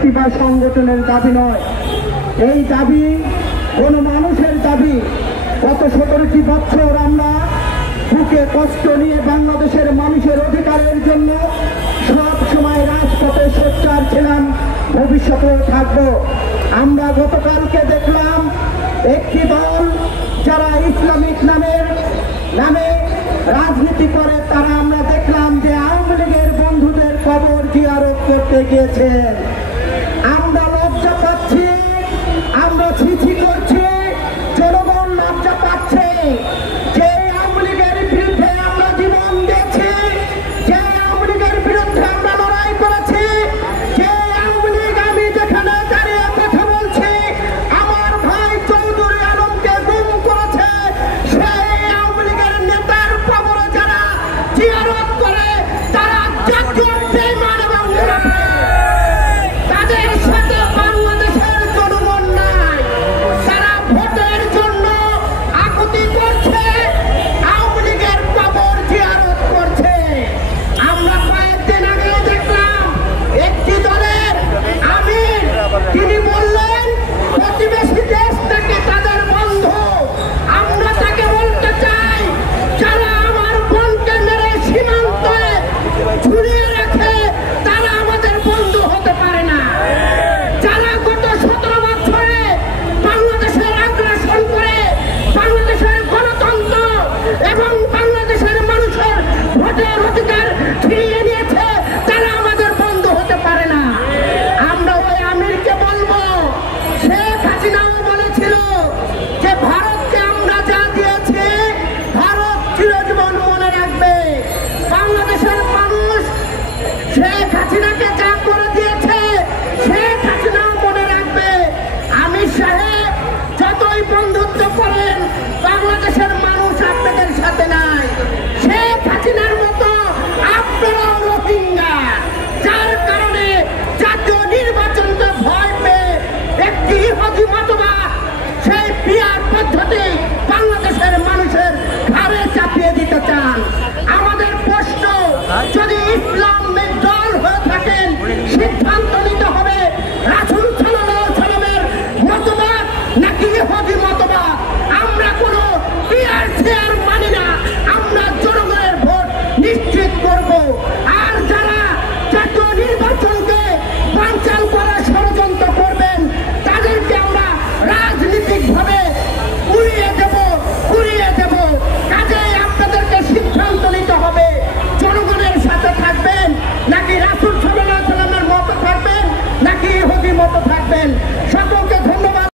ব্যক্তি বা সংগঠনের দাবি নয়, এই দাবি কোন মানুষের দাবি। গত 17টি বছর আমরা বুকে কষ্ট নিয়ে বাংলাদেশের মানুষের অধিকারের জন্য সব সময় রাজপথে সোচ্চার ছিলাম, ভবিষ্যতেও থাকবো। আমরা গতকালকে দেখলাম একটি দল যারা ইসলামিক নামে রাজনীতি করে, তারা আমরা দেখলাম যে আওয়ামী লীগের বন্ধুদের কবর জিয়ারত করতে গিয়েছেন। আমরা লজ্জা পাচ্ছি, আমরা ছিছি করছি, জনগণ লজ্জা পাচ্ছে। যে আওয়ামী লীগের বিরুদ্ধে আমরা জীবন দিয়েছি, যে আওয়ামী লীগের বিরুদ্ধে আমরা লড়াই করেছি, যে আওয়ামী লীগ আমি যেখানে দাঁড়িয়ে কথা বলছি আমার ভাই চৌধুরী আলমকে গুম করেছে, সেই আওয়ামী লীগের নেতার কবর যারা জিয়ারত করে তারা জাতীয় বেঈমান এবং তাদের সাথে বাংলাদেশের জনগণ নাই। তারা ভোটের জন্য আকুতি করছে, আওয়ামী লীগের কবর জিয়ারত করছে। আমরা কয়েকদিন আগে দেখলাম একটি দলের আমির, তিনি বললেন প্রতিবেশী দেশ থেকে তাদের বন্ধু। আমরা তাকে বলতে চাই, যারা আমার বোনকে মেরে সীমান্তে ঝুলিয়ে রাখে তারা আমাদের বন্ধু হতে পারে না। যারা গত 17 বছরে বাংলাদেশের আগ্রাসন করে বাংলাদেশের গণতন্ত্র এবং বাংলাদেশের মানুষের ভোটের অধিকার ফিরিয়ে নিয়েছে, তারা আমাদের বন্ধু হতে পারে না। আমরা ওই আমিরকে বলবো, শেখ হাসিনাও বলেছিল যে ভারতকে আমরা যা দিয়েছি ভারত চিরজীবন মনে রাখবে। বাংলাদেশের মানুষ শেখ হাসিনাকে যা করে দিয়েছে শেখ হাসিনাও মনে রাখবে। আমির সাহেব যতই বন্ধুত্ব করেন, বাংলাদেশের মানুষ আপনাদের সাথে নাই। শেখ হাসিনার মতো আপনারাও রোহিঙ্গা, যার কারণে জাতীয় নির্বাচনকে ভয় পেয়ে একটি ইহুদি মতবাদ, সেই পিয়ার পদ্ধতি বাংলাদেশের মানুষের ঘাড়ে চাপিয়ে দিতে চান। আমাদের প্রশ্ন, যদি ইসলামের দল হয়ে থাকেন, সিদ্ধান্ত নিতে হবে রাসূল সাল্লাল্লাহু আলাইহি ওয়াসাল্লামের মতবাদ নাকি ইহুদি মতবাদ। আমরা কোনো পিয়ার শেয়ার মানি না, আমরা জনগণের ভোট নিশ্চিত করব। আর যারা জাতীয় নির্বাচনকে বানচাল করার ষড়যন্ত্র করবেন তাদেরকে আমরা রাজনীতিকভাবে উড়িয়ে দেব। কাজেই আপনাদেরকে সিদ্ধান্ত নিতে হবে, জনগণের সাথে থাকবেন নাকি রাসূল সাল্লাল্লাহু আলাইহি ওয়াসাল্লামের মতো থাকবেন নাকি ইহুদি মতো থাকবেন।